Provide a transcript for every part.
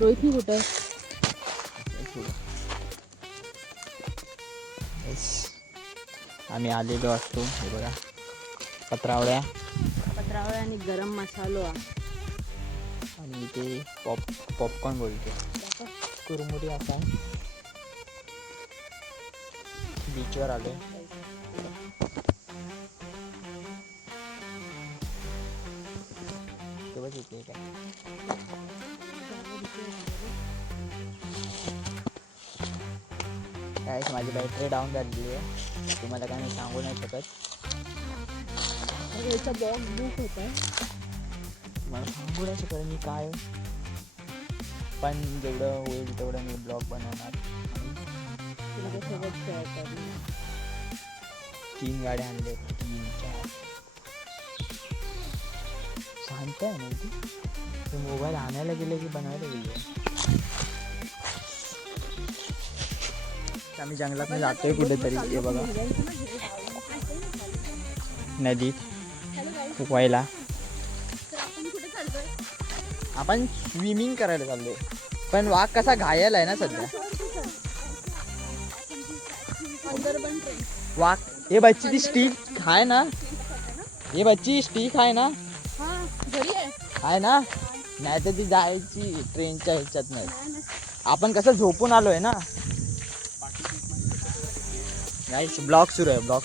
रोहितनी कुठं? आम्ही आलेलो असतो. हे बघा पत्रावळ्या आणि गरम मसालो आणि ते पॉपकॉर्न बोलतो कुरमुरी असा. बीचवर आलोय. तेव्हाच येते काय काहीच माझी बॅटरी डाऊन झालेली आहे. तुम्हाला काय मी सांगू नाही शकत. याचा बॉक्स बुक होता. मला सांगू नाही शकत मी काय, पण जेवढं होईल तेवढं मी ब्लॉग बनवणार. सोबत खेळतात. 3 गाड्या आणले, 3-4 शांत आहे ना ती. ते मोबाईल आणायला गेले की बनवायला गेले. आम्ही जंगलात जातोय कुठेतरी. हे बघा नदीत पोहायला. आपण स्विमिंग करायला चाललोय. पण वाघ कसा घायल आहे ना सध्या. वाघ हे बच्ची ती स्टिक आहे ना. हे बच्ची स्टिक आहे ना. आहे ना. नाही तर ती जायची ट्रेनच्या ह्याच्यात नाही. आपण कसं झोपून आलोय ना. गाइस ब्लॉग सुरू आहे. Blog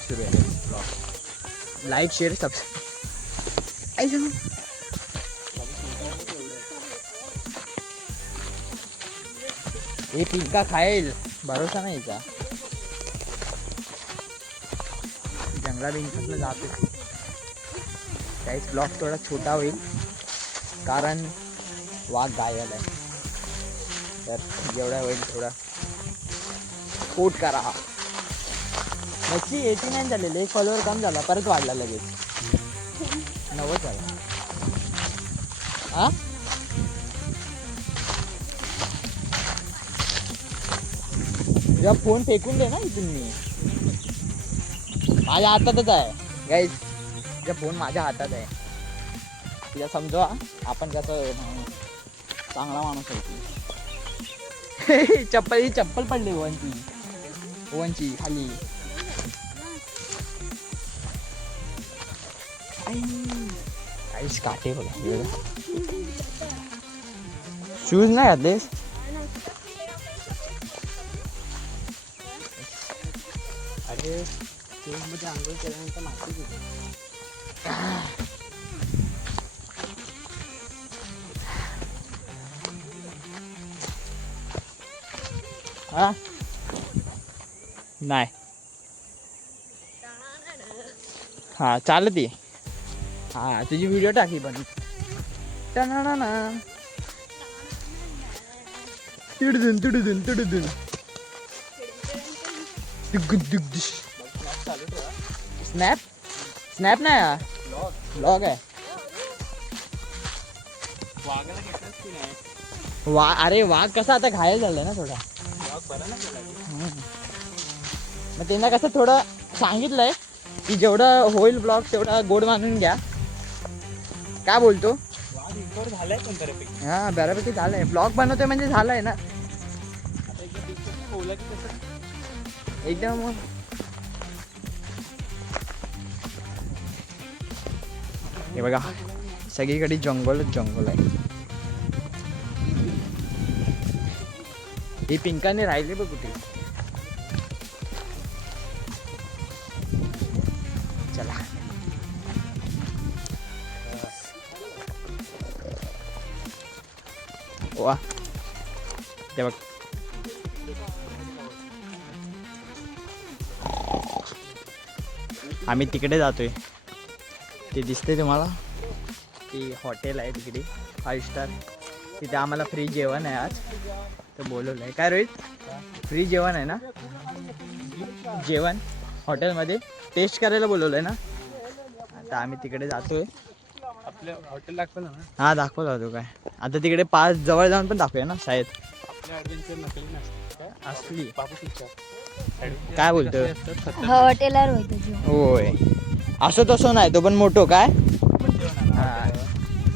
like share subscribe. हे पिंका खाईल भरोसा नाही याचा. जंगला बिंगलातनं जातो. काहीच ब्लॉग थोडा छोटा होईल कारण वाघ घायल आहे. तर जेवढा होईल थोडा सपोर्ट करा. नक्की 89 झालेले. 1 फॉलोअर कम झाला, परत वाढला लगेच 90 झाला. हा तुझा फोन फेकून दे ना इथून. मी माझ्या हातातच आहे गाईज. तुझा फोन माझ्या हातात आहे. तुझा समजवा आपण कसं चांगला माणूस आहे. चप्पल पडली ओवनची खाली. काहीच काटे बघा. शूज नाही घातलेस. अरे मध्ये आंघोळ केल्यानंतर माती घेते. हा नाही. हा चालती. हा तुझी व्हिडिओ टाकी पण. तुडून स्नॅप नाही. ब्लॉग आहे. अरे वाघ कसा आता घायल झालाय ना थोडा. मग त्यांना कसं थोडं सांगितलंय की जेवढं होईल ब्लॉग तेवढा गोड मानून घ्या. काय बोलतो. हा बऱ्यापैकी झालंय. ब्लॉग बनवतोय म्हणजे झालंय ना एकदम. हे बघा सगळीकडे जंगलच आहे. ही पिंकाने राहिले बघ कुठे. चला वा ते बघ. आम्ही तिकडे जातोय. ते दिसते तुम्हाला. ती हॉटेल आहे तिकडे 5 स्टार. तिथे आम्हाला फ्री जेवण आहे आज. तर बोलवलं आहे. काय रोहित फ्री जेवण आहे ना. जेवण हॉटेलमध्ये टेस्ट करायला बोलवलं आहे ना. आता आम्ही तिकडे जातोय. आपल्या हॉटेल दाखवलं ना. हा दाखवला होतो काय. आता तिकडे 5 जवळ जाऊन पण दाखवूया ना शाळेत. आपल्या ॲडव्हेंचर नकली नसते असली. बाबूच्या काय बोलतो. हॉटेलर होय असं तसं नाही. तो पण मोठो काय.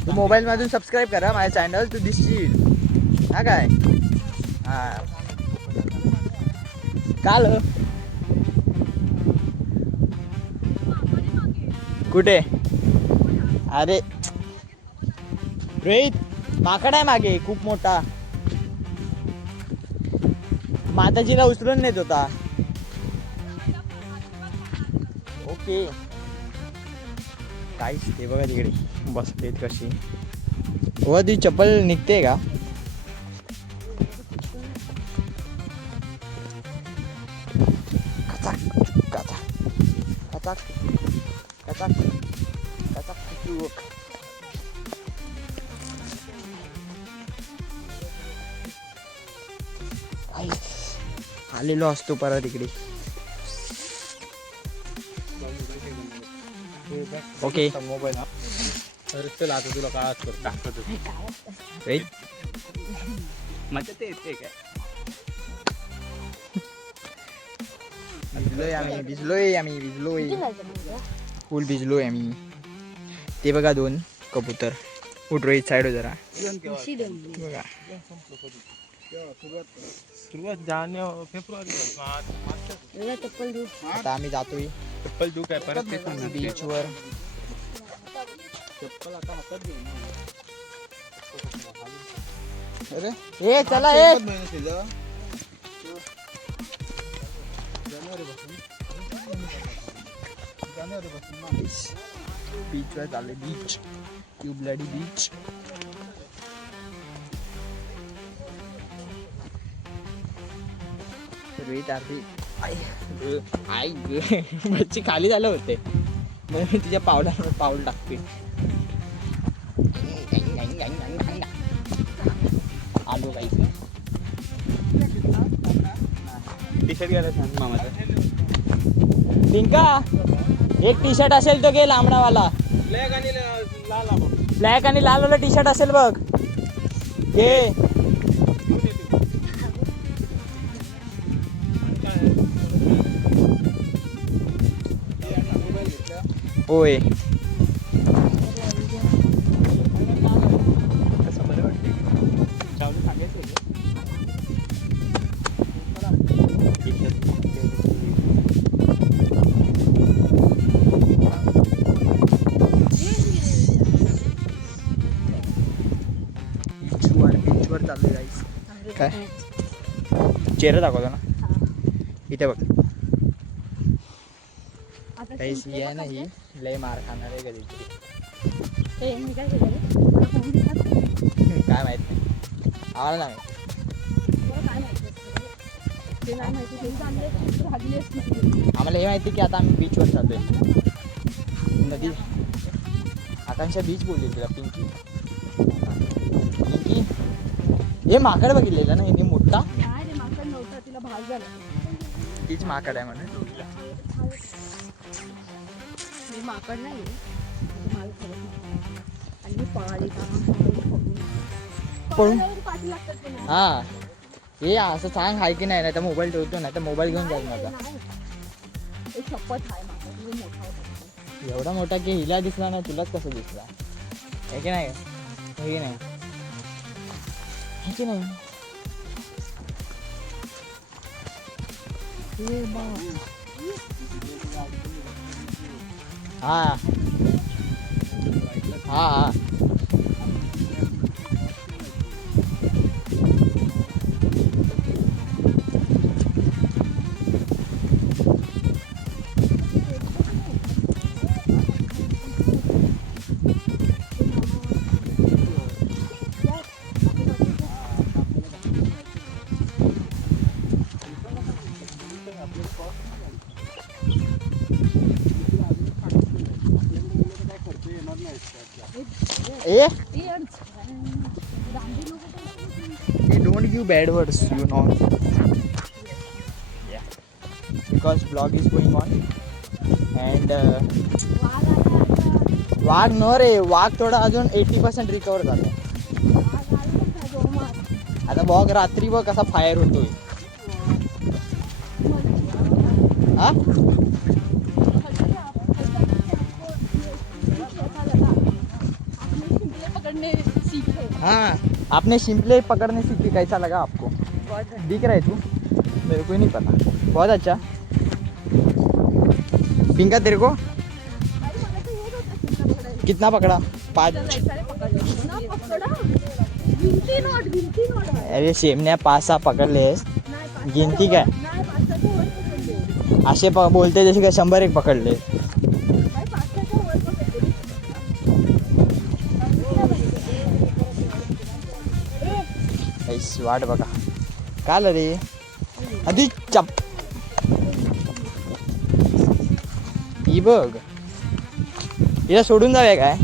तू मोबाईल मधून सबस्क्राईब करा माझ्या चॅनल. तू दिसशील. हा काय हा काल कुठे अरे रोहित माकड आहे मागे खूप मोठा माताजीला उचलून नेत होता ओके काहीच ते बघा तिकडे बसतेत कशी व ती चप्पल निघते का कचाक कचाक कचाक कचाक कचाक आलेलो असतो परत इकडे ओके मोबाईल तर चल आता तुला काय असतं टाकतो मजा ते येते काय भिजलोय फुल भिजलोय आम्ही ते बघा दोन कबूतर उठ रोहित साईड जरा बघा सुरुवात जानेवारी फेब्रुवारी चप्पल देऊ आता आम्ही जातोय चप्पल देऊ काय परत बीचवर चप्पल आता हातात घेऊ अरे ए चला ए बीचवर चालले बीच ट्यूबलाडी बीच रोहित आरती आई बच्ची खाली झालं होते मग मी तिच्या पावलावर पाऊल टाकते आलो काही टी शर्ट घ्यायला सांग मामाचा पिंका एक टी शर्ट असेल तो घे लांबडावाला ब्लॅक आणि लाल ब्लॅक आणि लालवाला टी शर्ट असेल बघ घे होय कसं बरं वाटते चावलं सांगायचं बीचवर चाललोय गाईस काय चेहरा दाखवतो ना इथे बघ काहीच ही आहे ना ही लय मार खाणार आहे कधी काय माहित नाही आम्हाला नाही आम्हाला हे माहिती की आता आम्ही बीचवर चाललोय नदी आकांक्षा बीच बोलली तुला पिंकी पिंकी हे माकड बघितलेलं ना हे मोठा तीच माकड आहे म्हणून माकड नाही आणि पळून हा हे असं सांग आहे की नाही तर मोबाईल ठेवतो ना तर मोबाईल घेऊन जाईल माझा शपथ आहे माकड मोठा एवढा मोठा की हिला दिसला नाही तुलाच कसं दिसला आहे की नाही हे नाही आहे की नाही हा हा हा ए don't give bad words, you know. Yeah. Because vlog is going on and वाघ न रे वाघ थोडा अजून 80% रिकवर झाला आता बघ रात्री बघ कसा फायर होतोय हा हा आपने शिंपले पकड़ने सीखी, कैसा लगा आपको? बहुत दिख रहा है तू? मेरे को ही नहीं पता. बहुत अच्छा. पिंका तेरे को कितना पकड़ा? 5. अरे शेमने 5-6 पकडले. गिनती काय असे बोलते जसे काय 100 पकडले. वाट बघा काय आलं रे आधी चप ही बघ हिला सोडून जाऊया काय?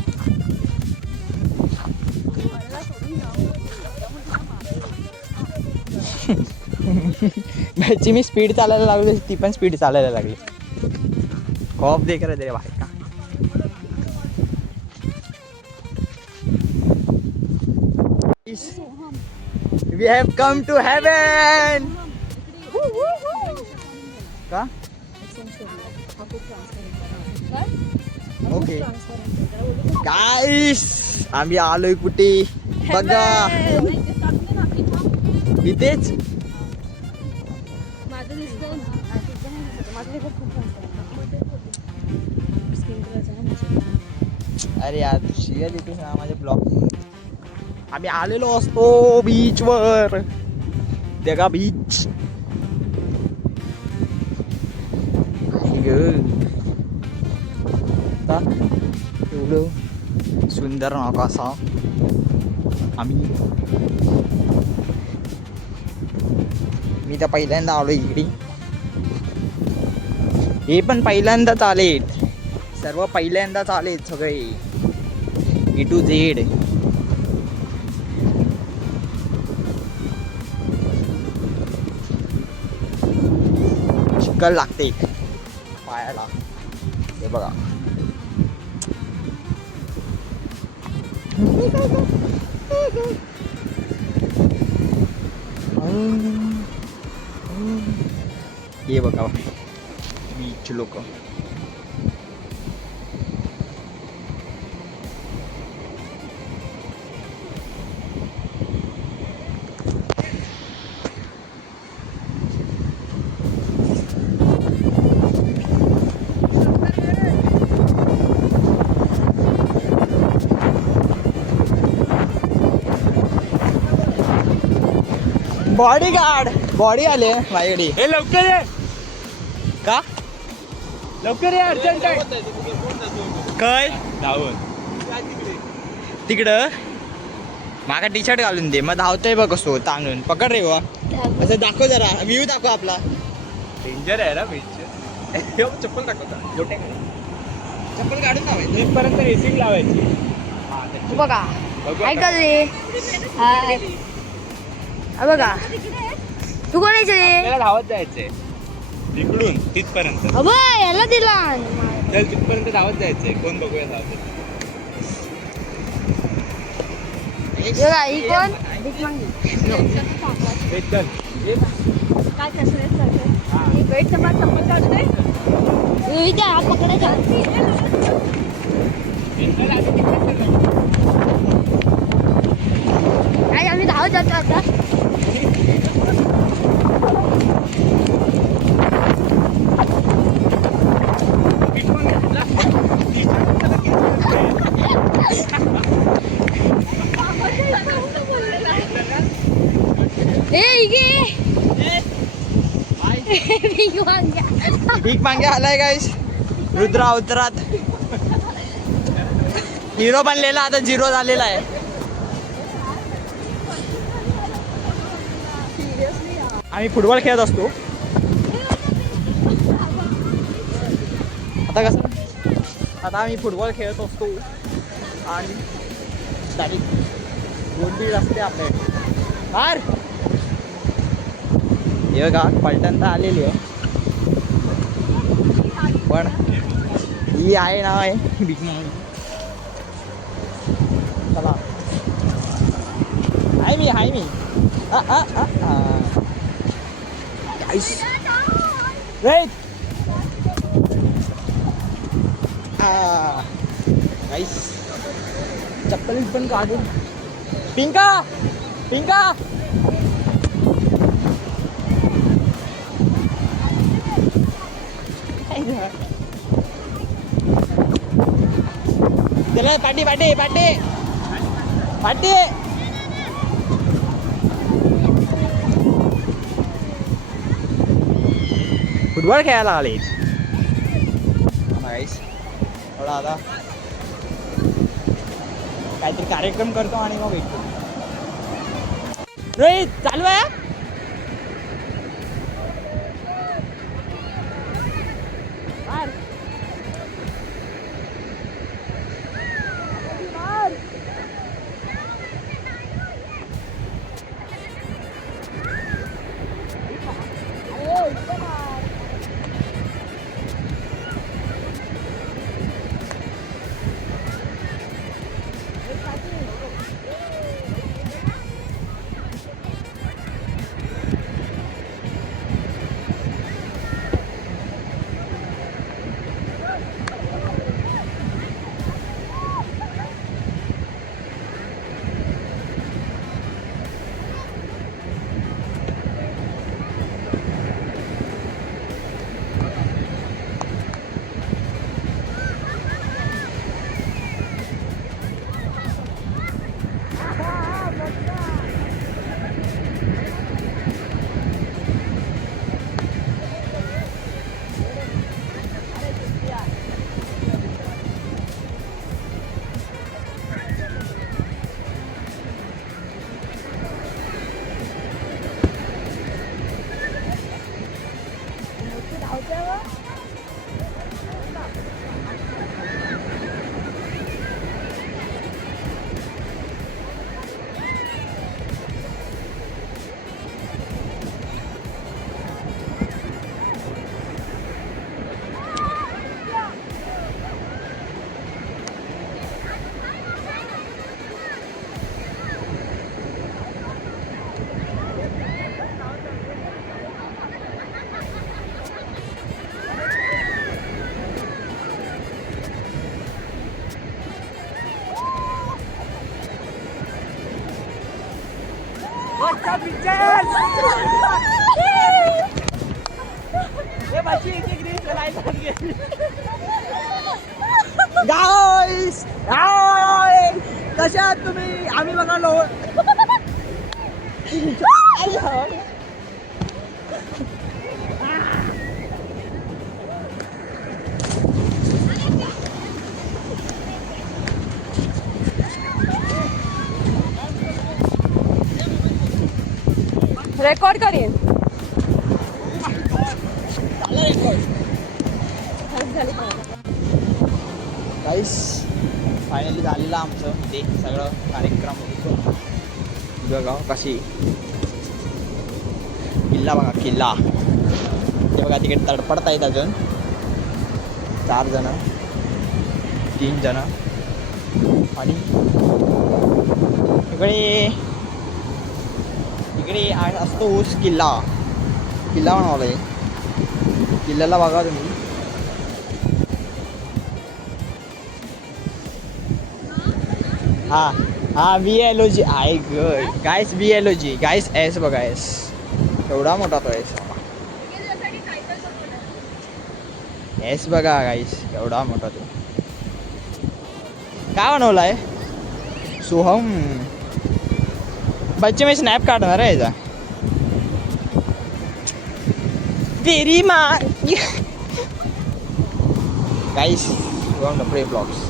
त्याची मी स्पीड चालायला लागली, ती पण स्पीड चालायला लागली. खौफ देख रहे तेरे भाई का. We have come to heaven. का? ओके गाईस आम्ही आलोय कुठे बघा इथेच. अरे यार शिया देते ना माझे ब्लॉग. आम्ही आलेलो असतो बीच वर. देखा बीच एवढं सुंदर नकाशा. आम्ही मी तर पहिल्यांदा आलो इकडे. हे पण पहिल्यांदाच आलेत, सर्व पहिल्यांदाच आलेत सगळे A to Z. चिखल लागते पायाला हे बघा. हे बघा बीच लोक. बॉडीगार्ड बॉडी आले माझ्याकडे. हे लवकर ये का लवकर ये अर्जंट आहे. काय धावत तिकडं माका टी शर्ट घालून दे, मग धावतोय बघ कसो ताणून. पकड रे वा असं दाखव जरा व्ह्यू दाखव आपला. डेंजर आहे ना बीच. चप्पल दाखवता चप्पल काढून लावायचं. तिथपर्यंत रेसिंग लावायची. बघा बघू ऐका आता. रे बघा तू कोणाचं रे? आपल्याला धावत जायचंय इकडून तिथपर्यंत. अबे याला दिला. चल तिथपर्यंत धावत जायचंय. कोण बघूया धावत. बघा ही कोण? चल काय कसं वेट चप्पल काढतोय. इथे हा पकडायचा. काय आम्ही धावत जातो आता. भीक मागे आलाय गाईस रुद्र अवतारात. हिरो बनलेला आता 0 झालेला आहे. आम्ही फुटबॉल खेळत असतो. आता आम्ही फुटबॉल खेळत असतो आणि तारीख 2-3 असते आपल्याकडे. बार हे बघा पलटण तर आलेली आहे, पण ही आहे नाव आहे बिग मॉम. चला हाय मी राईट गाईस चप्पल पण काढून. पिंका पिंका चला पाटी पाटी पाटी पाटी फुटबॉल खेळायला आले थोडा आता काहीतरी कार्यक्रम करतो आणि मग भेटतो. रोहित चालू आहे. गाईस कशा आहात तुम्ही. आम्ही बघा लो रेकॉर्ड करेन. गाईस फायनली झालेलं आमचं ते सगळं कार्यक्रम. बघा कशी किल्ला बघा किल्ला. ते बघा तिकडे तडपडत आहेत अजून 4 जण 3 जण. आणि इकडे असतो ऊस किल्ला बनवला आहे. किल्ल्याला बघा तुम्ही. हा VLOG आहे गाईस. VLOG गाईस एस बघा एस एवढा मोठा तो एस बघा गाईस एवढा मोठा तो. काय बनवला आहे सोहम. बच्चे मी स्नॅप काढणार आहे याचा. तेरी माँ गाईस सोहम कपडे ब्लॉग्स.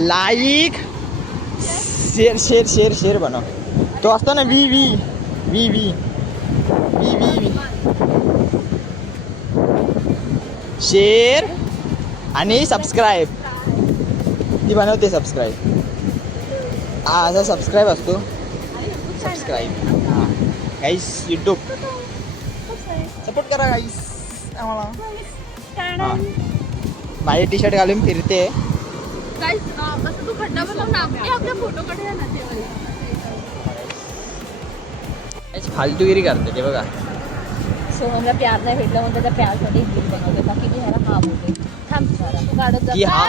लाईक शेर बनव. तो असतो ना वी शेअर आणि सबस्क्राईब. ती बनवते सबस्क्राईब. असा सबस्क्राईब असतो. सबस्क्राईब गाईस. यूट्यूब सपोर्ट करा गाईस आम्हाला. माझे टी शर्ट घालून फिरते. फालतूगिरी करते ते बघा. सोहमला प्यार नाही भेटला म्हणून त्याच्या प्यारसाठी एक गिफ्ट बनवते बाकी ती ह्याला हा बोलते थांब जरा तू काढत की हा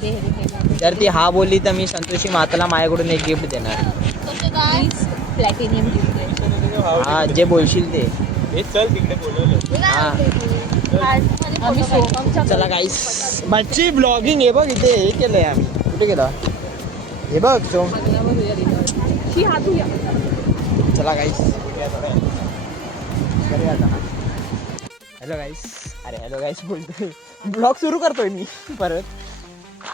दे हे दे जर ती हा बोलली तर मी संतोषी माताला माझ्याकडून एक गिफ्ट देणार. प्लीज प्लॅटिनियम गिफ्ट दे हा जे बोलशील ते. हे चल तिकडे बोलवलं. हा आम्ही सोहमच्या चला गाईस माझी ब्लॉगिंग हे बघ इथे हे केलंय आम्ही. कुठे गेला हे बघ तो. शी हा तू या चला गाईस हॅलो गाईस. अरे हॅलो गाईस बोलतोय ब्लॉग सुरू करतोय मी परत.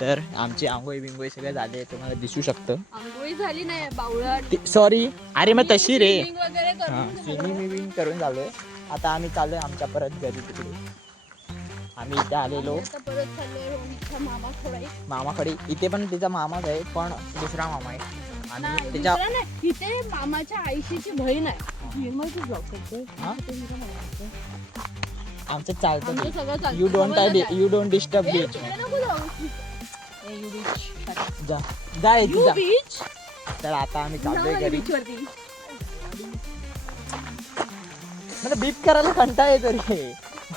तर आमची आंघोळी बिंगोळी सगळं झाले तुम्हाला दिसू शकतं. आंघोळी झाली नाही बावळट सॉरी अरे मग तशी रे. Swimming वगैरे हां करून स्विमिंग करून झालोय. आता आम्ही चाललोय आमच्या परत घरी तिकडे. आम्ही इथे आलेलो आता परत चाललोय रोहितच्या मामाकडे. मामाकडे. इथे पण तिचा मामाच आहे पण दुसरा मामा आहे. आणि नाही, त्याच्या दुसरा नाही. इथे मामाच्या आईशीची बहीण आहे. ब्लॉग करते हा? आमचं चालतं आमचं सगळं चालतं. यू डोंट समजलं काय? यू डोंट डिस्टर्ब ए, मी. तिकडे नको जाऊ. जा जा इथे You जा. bitch. तर आता आम्ही चाललोय नाही, घरी. beach वरती. मला बीप करायला कंटाळा येतो रे.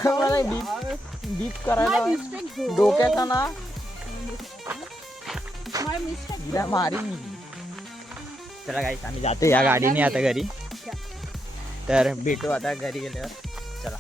मला बीप करायला My mistake, bro. डोक्याचा ना My mistake, हिला bro. मारी मी. चला गाईस आम्ही जातो या गाडीने आता घरी. तर भेटू आता घरी गेल्यावर. चला